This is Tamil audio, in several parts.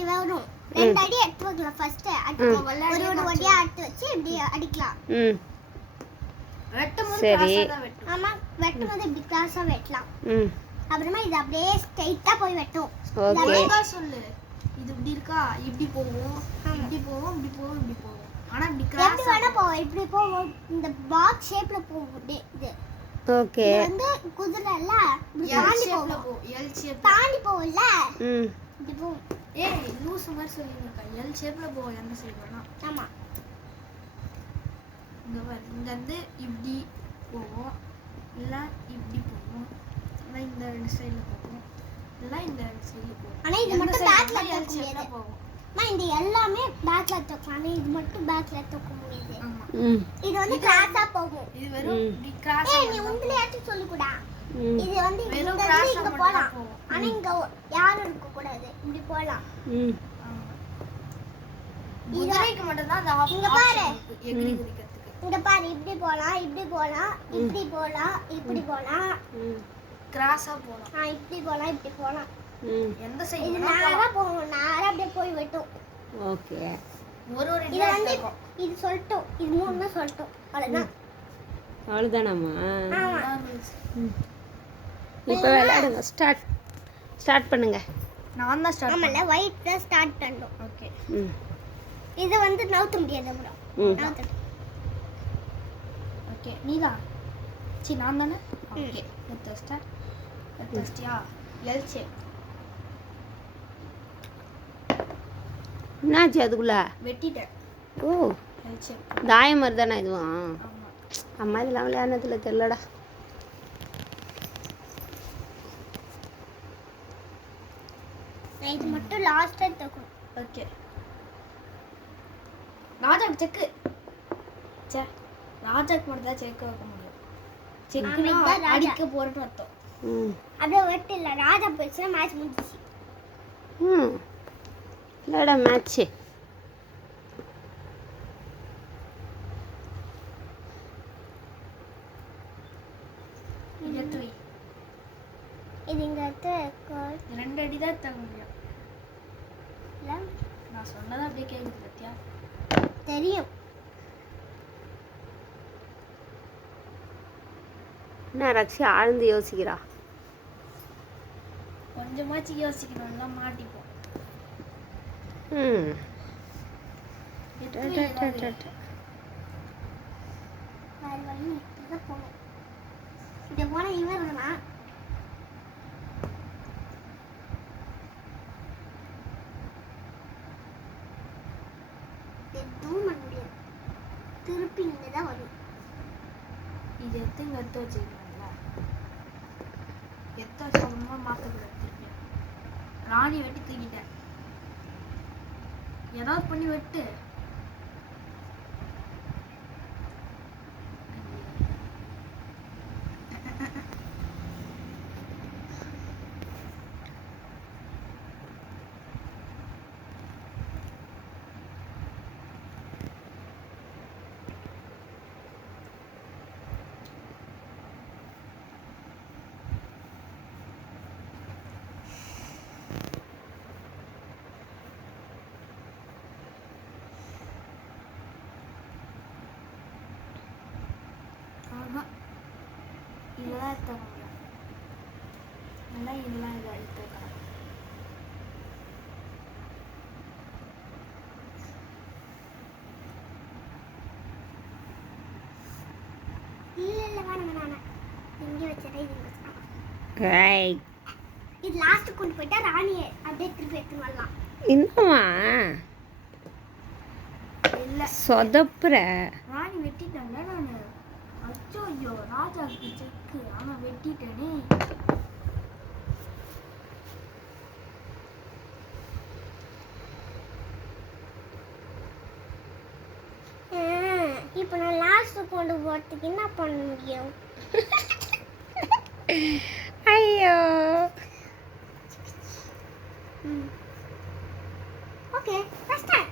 வரும். ரெண்டு அடி எடுத்து வைக்கலாம் ஃபர்ஸ்ட் அடிப்போம் ஒரு ஒரு அடியா எடுத்து வச்சு இப்படி அடிக்கலாம். ம். வெட்டும் போது சரி. கிராஸா தான் வெட்டும் ஆமா வெட்டும் போது இப்படி கிராஸா வெட்டலாம். ம். அப்புறமா இது அப்படியே ஸ்ட்ரைட்டா போய் வெட்டும் ஓகே. ஒழுங்கா சொல்லு. இது இப்படி இருக்கா? இப்படி போவோம் இப்படி போவோம் இப்படி போவோம் இப்படி போவோம் ஆனா இப்படி எப்படி கிராஸ் வேணா போவோம் இப்படி போவோம் இந்த பாக்ஸ் ஷேப்ல போவோம் அப்படியே இது. ஓகே. வந்து குதிரை இல்ல இப்படி தாண்டி போவோம் தாண்டி போவோம்ல ம். போவோம் ஏய் லூஸ் மாதிரி சொல்லிருக்கா எல் ஷேப்ல போ எந்த சைடு வேணா ஆமா. இங்க பாரு இங்க இருந்து இப்படி போவோம் இல்ல இப்படி போவோம் இல்ல இந்த ரெண்டு சைடுல போவோம் இல்ல இந்த ரெண்டு சைடுல போவோம். ஆனா இது மட்டும் side பேக்ல வேணா L தூக்க shape ல முடியாது. போவோம். அம்மா இந்த எல்லாமே பேக்ல தூக்கலாம் ஆனா இது மட்டும் பேக்ல தூக்க முடியாது. இது வந்து கிராஸா போகும். இது வெறும் கிராஸ் ஏய் நீ சொல்லி கூடா. ம் இது வந்து வெறும் இங்க போலாம். ஆனா இங்க யாரும் இருக்க கூடாது. இப்படி போலாம். ம். குதிரைக்கு மட்டும் தான் அந்த இங்க பாரு. இங்க பாரு. இப்படி போலாம் இப்படி போலாம் இப்படி போலாம் இப்படி போலாம். ம். கிராஸா போலாம். ஆ இப்படி போலாம் இப்படி போலாம். ம். எந்த சைடு இது நேரா போகும் நேரா அப்படியே போய் வெட்டும். ஓகே. ஒரு ஒரு இது வந்து இது சொல்லட்டும். இது மூணு தான் சொல்லட்டும். அவ்வளவுதான். அவ்வளோதானாம்மா ஆமா. இப்போ விளையாடுங்க. ஸ்டார்ட் ஸ்டார்ட் பண்ணுங்க. நான் தான் ஸ்டார்ட் ஆமால ஒயிட் தான் ஸ்டார்ட் பண்ணணும். ஓகே ம். இது வந்து நவுத்த முடியாது அப்புறம் நவுத்த ஓகே நீதான் சரி நான் தானே? ஓகே எடுத்து ஸ்டார்ட் எடுத்து வச்சிட்டியா எல் ஷேப் என்னாச்சு அதுக்குள்ள? வெட்டிட்டேன். ஓ. தாயம் மாதிரி தானே இதுவும் ஆமா. அம்மா இதெல்லாம் விளையாடுனதுல தெரியலடா. இது மட்டும் லாஸ்டா தூக்கணும் ஓகே ராஜாக்கு செக்கு சே ராஜாக்கு மட்டும் தான் செக் வைக்க முடியும். செக்குனா. அடிக்க போறேன்னு அர்த்தம். ம். அப்படியே வெட்டு இல்ல ராஜா போயிடுச்சுன்னா மேட்ச் முடிஞ்சிச்சு. ம். இல்லைடா மேட்ச்சு இது எடுத்து வை இது இங்க எடுத்து வைக்க- ரெண்டு அடி தான் தங்க முடியும் இல்ல? நான் சொன்னதை அப்படியே கேட்குது பத்தியா தெரியும். என்ன ரக்ஷி ஆழ்ந்து யோசிக்கிறா? கொஞ்சமாச்சும் யோசிக்கணும்ல மாட்டிப்போம். ம். எடுத்து ட, வை ட, எதுவும் பண்ண முடியாது. திருப்பி இங்கே தான் வரும். இது எடுத்து இங்கே எடுத்து வச்சுருக்காங்களா? எத்த வச்சோம்னா மாற்றக்கூடாது திருப்பி. ராணி வெட்டி தூக்கிட்டேன். ஏதாவது பண்ணி வெட்டு ஆஹா இதெல்லாம் எடுத்து முடியும் நல்லா இதெல்லாம் இதை எடுத்து வைக்கலாம் இல்ல இல்ல வேணாம் வேணாம் வேணாம் இங்க வச்சிடறேன் இது இங்க வச்சிடறேன். ரைட் இது லாஸ்ட் கொண்டு போயிட்டா ராணியை அப்படியே திருப்பி எடுத்துன்னு வரலாம். இல்லை. சொதப்புற. ராணி வெட்டிட்டேன்ல நான். அச்சோ ஐயோ ராஜாவுக்கு செக்கு ஆனால் வெட்டிட்டேனே. இப்போ நான் லாஸ்ட் கொண்டு போகிறதுக்கு என்ன பண்ண முடியும்? tayo. Hmm. Okay, let's start.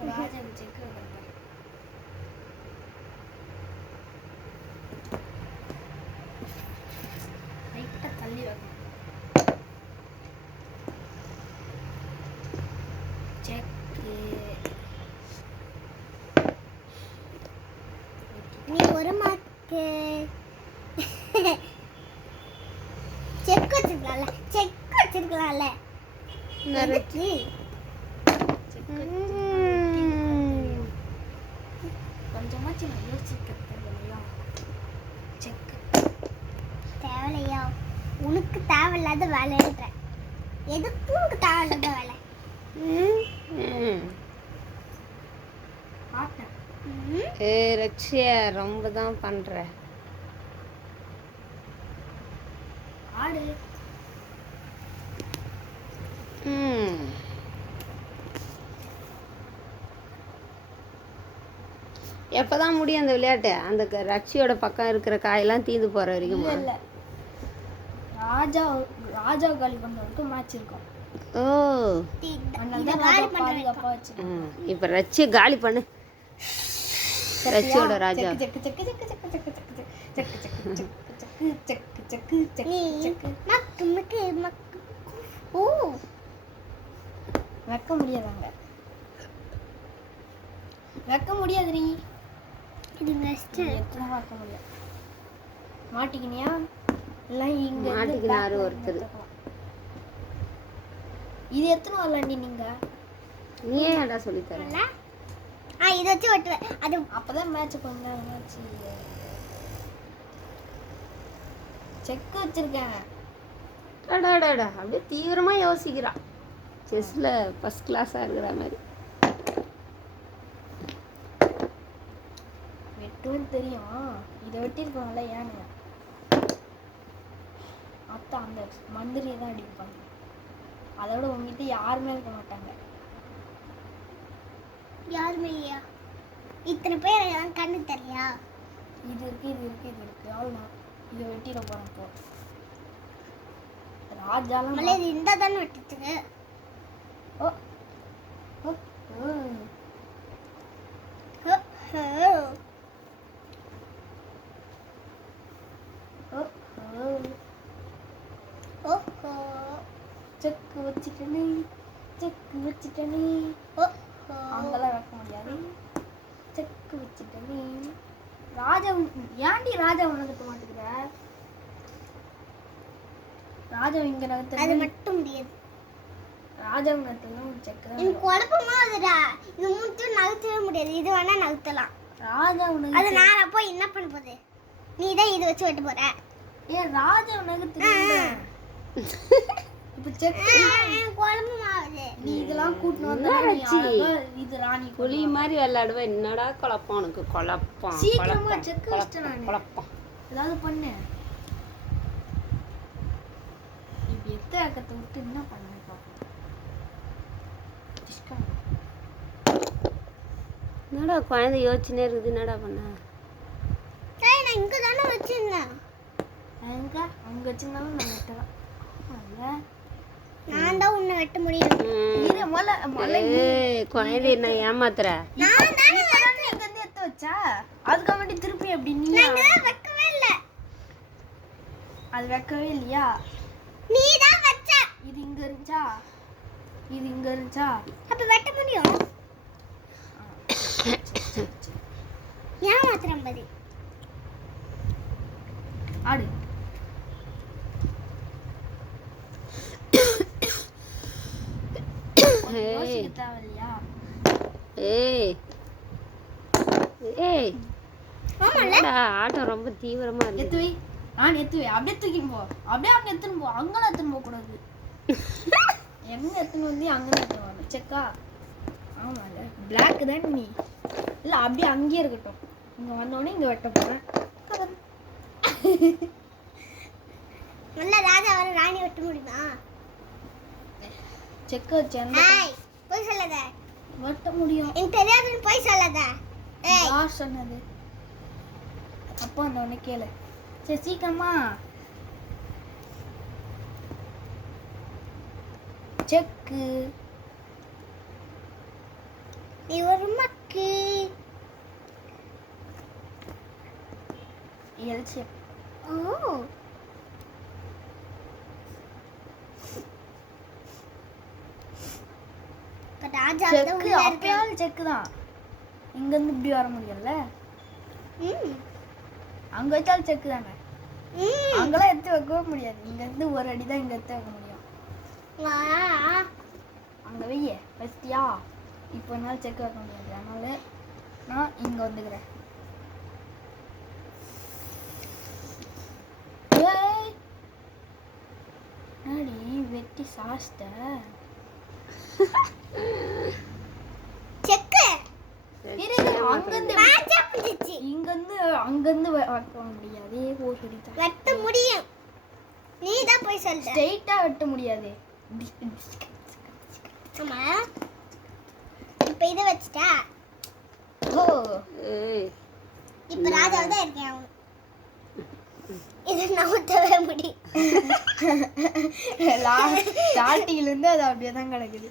맞아, 이제 그거. வச்சிருக்கலாம்ல. செக் வச்சிருக்கலாம்ல. நிறுத்தி கொஞ்சமாச்சும் யோசிக்க தேவையா செக் தேவையில்லையா. உனக்கு தேவையில்லாத வேலைன்ற எதுக்கும் உனக்கு தேவையில்லாத வேலை. ஏ ரட்சியா ரொம்ப தான் பண்ற. ஆடு. எப்போ தான் முடியும் அந்த விளையாட்டு அந்த ரட்சியோட பக்கம் இருக்கிற காயெல்லாம் தீந்து போகிற வரைக்கும் இல்லை ராஜா ராஜா காலி பண்ணுறதுக்கு மேட்ச் இருக்கும் ஓ இப்போ ரச்சி காலி பண்ணு ரச்சியோட ராஜா வைக்க முடியாதாங்க வைக்க முடியாது நீ இது பெஸ்ட் எத்தனை வைக்க முடியாது மாட்டிக்கினியா? எல்லாம் இங்க மாட்டிக்கினாரு ஒருத்தர். இது எத்தனை வரலாண்டி நீங்க? நீ ஏன் ஏன்டா சொல்லித் தர? ஆ இதை வச்சு ஒட்டுவேன் அது அப்பதான் மேட்ச் கொஞ்ச மேட்ச். செக் வச்சிருக்கேன். அடாடாடா அப்படியே தீவிரமா யோசிக்கிறா. செஸ்ல ஃபர்ஸ்ட் கிளாஸா இருக்கிற மாதிரி. வெட்டுன்னு தெரியும்? இதை வெட்டியிருக்கோம்ல ஏன்னு அத்தா அந்த மந்திரியை தான் அடிப்பாங்க அதோட உங்ககிட்ட யாருமே இருக்க மாட்டாங்க. யாருமே இல்லையா? இத்தனை பேர் கண்ணு தெரியலையா இது இருக்கு இது இருக்கு இது இருக்கு. அவ்வளோதான் இதை வெட்டிட போறேன் இப்போ. ராஜாலாம் இந்த தானே வெட்டுச்சுங்க ஓ ஓ ஹோ, ஹோ. ஓ ஓ ஓ, ஹோ. செக்கு வச்சுட்டனே செக்கு வச்சுட்டனே. அங்கெல்லாம் வைக்க முடியாது. செக்கு வச்சுட்டனே. ராஜா ஏன்டி ராஜா உனக்கு மாட்டேங்கிற ராஜா இங்க அது நகர்த்த மட்டும் முடியாது. ராஜா நகர்த்தலாம் செக்கு தான் எனக்கு குழப்பமா அதுடா இது மூணுத்தையும் நகர்த்தவே முடியாது. இது வேணா நகர்த்தலாம். ராஜா அது உனக்கு நான் போய் என்ன பண்ண போகுது? நீ தான் இது வச்சு வெட்ட போற. ஏன் ராஜா உனக்கு இப்ப நீ இதெல்லாம் கூட்டணும் என்னாச்சு? இது ராணி புலி மாதிரி விளையாடுவ. என்னடா குழப்பம் உனக்கு? குழப்பம் சீக்கிரமா செக் வச்சிட்டேன் நானு. குழப்பம். ஏதாவது பண்ணு. எத்த விட்டு என்ன பண்ணு என்னடா குழந்தை யோசிச்சுனே இருக்குது. என்னடா பண்ண? சரி நான் இங்க தானே வச்சிருந்தேன். அங்க அங்க வச்சிருந்தாலும் நான் அங்க நான் தான் உன்னை வெட்ட முடியும். இது மொல மொல என்ன ஏமாத்துற? நான் தானே இங்க இருந்து எடுத்து வச்சா? அதுக்கப்புறமேட்டு திருப்பி அப்படி நீ? நான் இங்கதான் வைக்கவே இல்ல. அது வைக்கவே இல்லையா? நீ தான் வச்ச. இது இங்க இருந்துச்சா? இது இங்க இருந்துச்சா? அப்ப வெட்ட முடியும். ஏன் மாத்திரம் பதி. ஆடு. ஏய். ஆட்டம் ரொம்ப தீவிரமா இருக்கு. எத்து வை நான் எத்து வை அப்படியே தூக்கின்னு போ. அப்படியே அங்க எடுத்துன்னு போ. அங்கெல்லாம் எடுத்துன்னு போக கூடாது எங்க எடுத்துன்னு வந்து அங்கே எடுத்துன்னு வரணும். செக்கா? ஆமால பிளாக் தான் நீ? இல்ல அப்படியே அங்கேயே இருக்கட்டும். இங்க வந்தோடனே இங்க வெட்ட போறேன். கதம். நல்ல ராஜா வர ராணி வெட்ட முடியுமா? செக்க வச்சு எந்த ஏய் போய் சொல்லாத. வெட்ட முடியும். எனக்கு தெரியாதுன்னு போய் சொல்லாத. ஏய். யார் சொன்னது? அப்பா அந்த உடனே கேளு. சரி சீக்கிரமா. செக்கு. நீ ஒரு மக்கு. எல்சி ஓ. ராஜா செக்கு. அப்பயாவது செக்கு தான். இப்படி வர முடியல. அங்க வச்சாலும் செக்கு தானே. அங்கெல்லாம் எடுத்து வைக்கவே முடியாது. இங்க இருந்து ஒரு அடி தான் இங்க எடுத்து வைக்க முடியும். அங்க வெய்ய வச்சிட்டியா இப்போ என்னால் செக் வைக்க முடியாது. அதனால நான் இங்க வந்துக்கிறேன். வெட்டி சாஸ்ட இரு, அங்கிருந்து வைக்க முடியாது. வெட்ட முடியும். நீ தான் போய் சொல்ற. ஸ்ட்ரைட்டா வெட்ட முடியாது. ஆமா. இப்ப இதை வச்சுட்டா? ஓ. இப்ப ராஜாவை தான் இருக்கேன். இதை நவுத்தவே முடியும் ஸ்டார்டிங்ல இருந்து அது அப்படியே தான் கிடக்குது.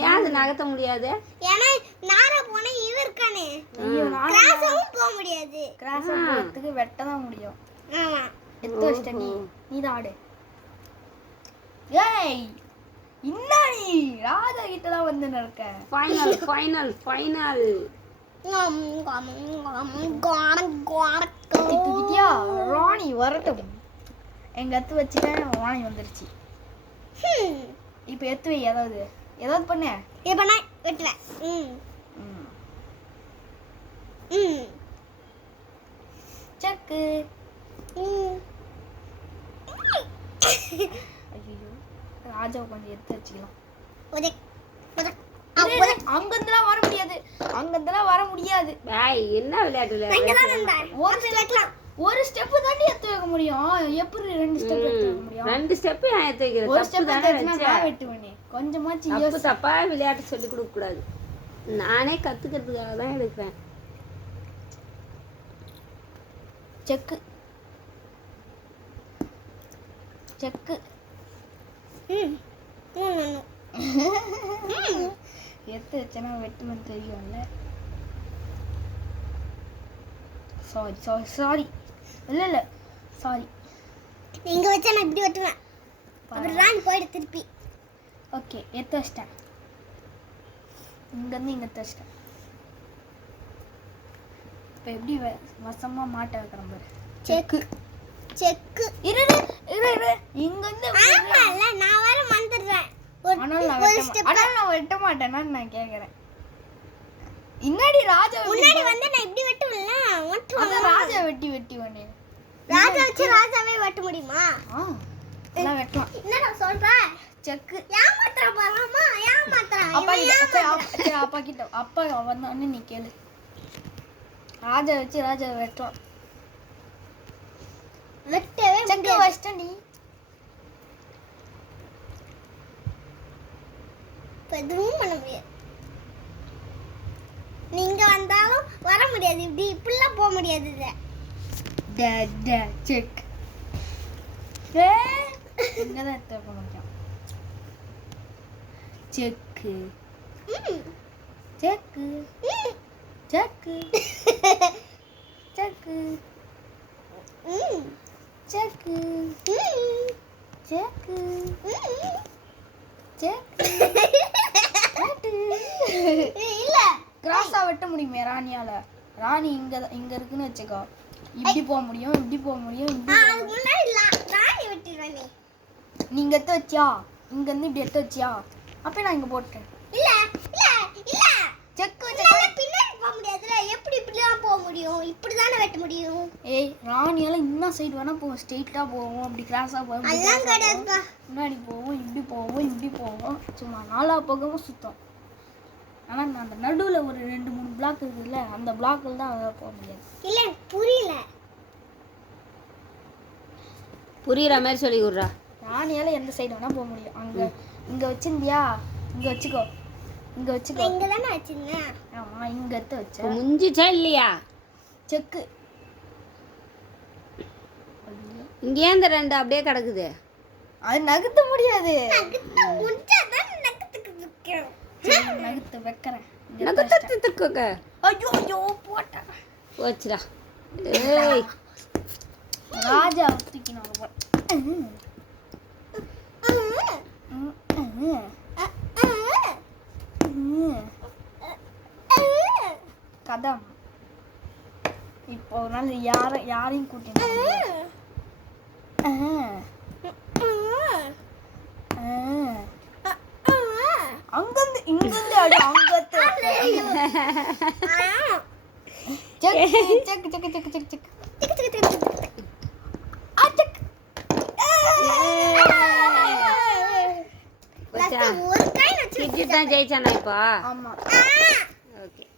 ஏன் அது நகர்த்த முடியாது? ஏன்னா நாரா போனா இவ இருக்கானே. ஐயோ நான் கிராஸாவும் போக முடியாது. கிராஸ் போகிறதுக்கு வெட்ட தான் முடியும். ஆமா. எடுத்து வச்சிட்ட நீ. நீ தான் ஆடு. ஏய் என்ன நீ ராஜா கிட்ட தான் வந்து இருக்க ஃபைனல் ஃபைனல் ஃபைனல் திட்டுக்கிட்டியா? ராணி வரட்டும். எங்க எத்து வச்சுட்டேன் ராணி வந்துருச்சு. இப்போ எத்து வை ஏதாவது. ஏதாவது பண்ண. இது பண்ணா வெட்டுவேன் ம். ம். செக்கு. ஐயோ ராஜாவை கொஞ்சம் எடுத்து வச்சுக்கலாம். உதக் உதக். அங்கிருந்துலாம் வர முடியாது. அங்கிருந்துலாம் வர முடியாது. பாய் என்ன விளையாட்டு ஒரு ஸ்டெப் தாண்டி எடுத்து வைக்க முடியும். எப்படி ரெண்டு ஸ்டெப் எடுத்து வைக்க முடியும்? ரெண்டு ஸ்டெப் ஏன் எடுத்து வைக்கிற? ஒரு ஸ்டெப் தானே எடுத்து வச்ச நான் வெட்டுவேனே கொஞ்சமாச்சு தப்பு யோசி தப்பா விளையாட்டு சொல்லி கொடுக்க கூடாது நானே கத்துக்கிறதுக்காக தான் எடுக்கிறேன் செக்கு. செக்கு. ம் ம். ம். எடுத்து வச்சேன்னா வெட்டுவேன் தெரியும்ல. சாரி சாரி சாரி இல்லை இல்லை. சாரி இங்க வச்சா நான் இப்படி வெட்டுவேன். அப்புறம் போயிடு திருப்பி. ஓகே எடுத்து வச்சிட்டேன். இங்கேருந்து இங்கே எடுத்து வச்சிட்டேன். இப்போ எப்படி வ- வசமா மாட்ட வைக்கிறேன் பாரு. செக்கு. செக்கு. இரு இரு, இரு இங்கேருந்து நான் வர ஒரு ஆனால் நான் வெட்ட ஆனால் நான் வெட்ட மாட்டேனான்னு நான் இன்னாடி ராஜா முன்னாடி வந்து நான் இப்படி வெட்டுவேன்ல அந்த வெட்டுவாங்க ராஜா வெட்டி வெட்டி வந்தேன். ராஜா வச்சு ராஜாவே வெட்ட முடியுமா? வெட்டலாம் சொல்ற? செக்கு. ஏமாத்துற பாராமா ஏமாத்துறான் அப்பா கிட்ட. அப்பா- கிட்ட அப்பா வந்தான்னு நீ கேளு. ராஜா வச்சு ராஜா வெட்டலாம் வெட்டவே செக்கு முடியாது. வச்சிட்டேன் நீ இப்ப எதுவும் பண்ண முடியாது. நீங்க வந்தாலும் வர முடியாது. இப்படி இப்படிலாம் போக முடியாது இத. டே டே செக். ஏ? இங்கதான் எடுத்து வைக்க முடியும் செக்கு. செக்கு. செக்கு ம், செக்கு ம், செக்கு ம். செக்கு இல்ல கிராஸா வெட்ட முடியுமே ராணியால ராணி இங்க இங்க இருக்குன்னு வச்சுக்கோ. இப்படி போக முடியும் இப்படி போக முடியும் இப்படி அதுக்கு முன்னாடி லா- ராணி வெட்டிடுவேன் நீ நீங்க எடுத்து வச்சியா? இங்க இருந்து இப்படி எடுத்து வச்சியா? அப்ப நான் இங்க போட்டேன் இல்ல இல்ல இல்ல. செக்கு உன்னால பின்னாடி போக முடியாதுல எப்படி இப்படிலாம் போக முடியும்? இப்படிதானே வெட்ட முடியும்? ஏய் ராணியால இன்னும் சைடு வேணா போவோம் ஸ்ட்ரெயிட்டா போவோம் இப்படி கிராஸா போவோம். இப்படி முன்னாடி போவோம் இப்படி போவோம் இப்படி போவோம். சும்மா நாலா பக்கமும் சுத்தம். ஆனா நான் அந்த நடுவுல ஒரு ரெண்டு மூணு பிளாக் இருக்குதுல்ல அந்த பிளாக்ல தான் அதால போக முடியாது. இல்ல புரியல. புரியுற மாதிரி சொல்லி விட்றா. ராணியால எந்த சைடு வேணா போக முடியும். அங்க இங்க வச்சிருந்தியா? இங்க வச்சுக்கோ. இங்க வச்சுக்கோ. இங்க தானே வச்சிருந்தேன். ஆமா இங்க எடுத்து வச்ச. இப்போ முடிஞ்சிச்சா இல்லையா? செக்கு. இங்கே இந்த ரெண்டு அப்படியே கிடக்குது. அது நகர்த்த முடியாது. நகர்த்த வைக்கிறேன். இங்க நகத்துக்குங்க ஐயோ ஐயோ போட்டேன். போச்சுடா. ஏய். ராஜா தூக்கினாங்க போல ம். ம், ம். ம். கதம். இப்போ ஒரு நாள் யார யாரையும் கூட்டிட்டு 임금도 아니 안 갔다. 저기 저기 저기 저기 저기 저기 저기 저기 저기 아 저기. 나 또 무엇 까이나 쳤어. 기준 단자 있잖아 이거. 엄마. 오케이.